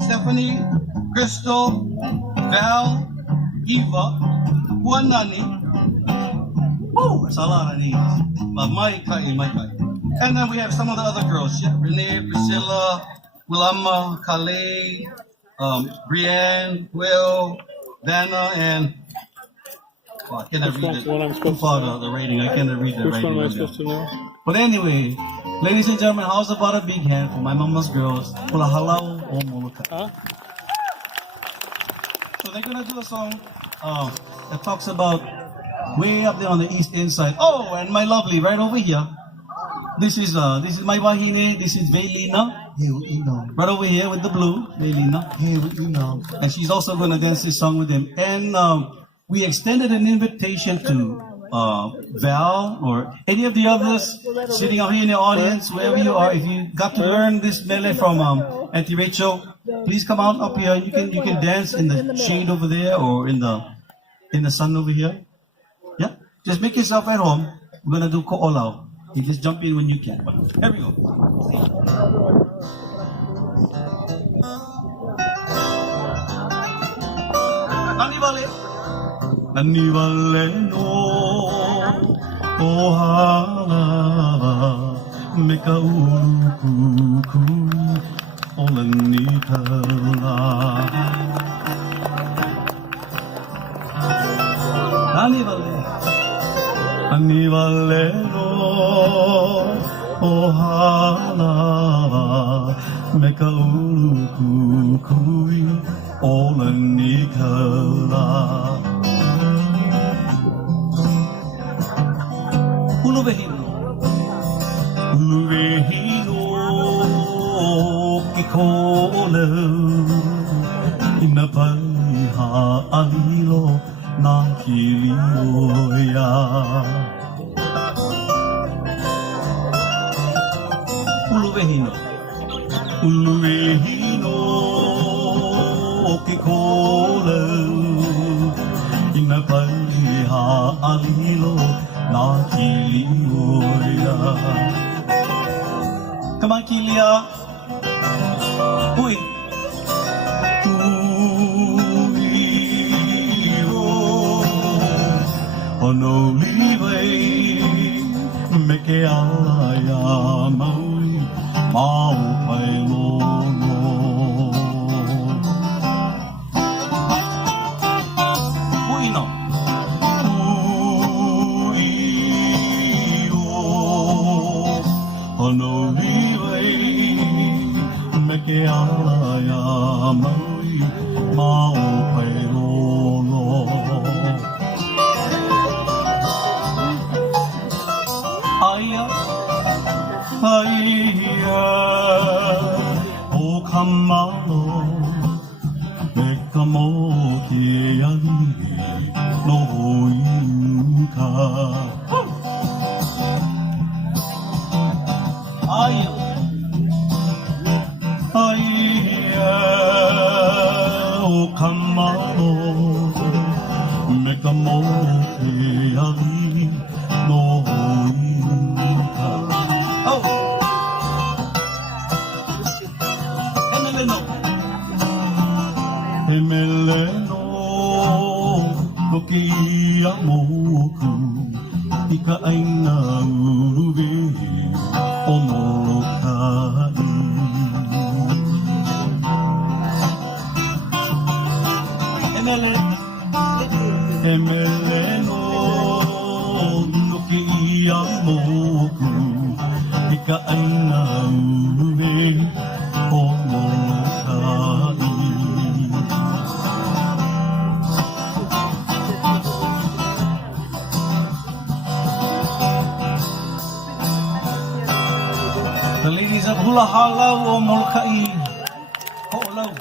Stephanie, Crystal, Val, Eva, Nani. Oh, that's a lot of names. My kai. And then we have some of the other girls. Yeah, Renee, Priscilla, Wilama, Kali, Brienne, Will, Dana, and I cannot read it. Too far the rating. I cannot read the rating. Which one am I supposed to know? But anyway, ladies and gentlemen, how's about a big hand for my mama's girls? Halau O Moloka'i. So they're gonna do a song that talks about way up there on the east end side. Oh, and my lovely right over here. This is my wahine. This is Veilina. Hey, what you know? Right over here with the blue, Veilina. Hey, what you know? And she's also gonna dance this song with him. And we extended an invitation to Val or any of the others sitting out here in the audience, wherever you are. If you got to learn this mele from Auntie Rachel, please come out up here. You can dance in the shade over there or in the sun over here. Yeah, just make yourself at home. We're gonna do Olau. You just jump in when you can. Here we go. Nani wale. Nani wale no o Halawa me ka kukui o Lanikaula. Nani wale. Nani wale no o Halawa me ka kukui o Lanikaula. Uluwehi no kikola ina paiha alilo na Kili ya. Uluwehi no kikola ina paiha alilo na Kili ya. Come on, Kili ya. Ui. Honouliwai me keali Maui Pailolo. Ui no. Honouliwai me keali Maui Pailolo. O Kamalo, me kamo keali, noho inka. O Kamalo, me kamo keali, noho inka. Emeleno kokia moku ika aina Uluwehi O Moloka'i. Emeleno kokia moku ika aina Uluwehi O Moloka'i. The ladies of Halau O Moloka'i. Olau.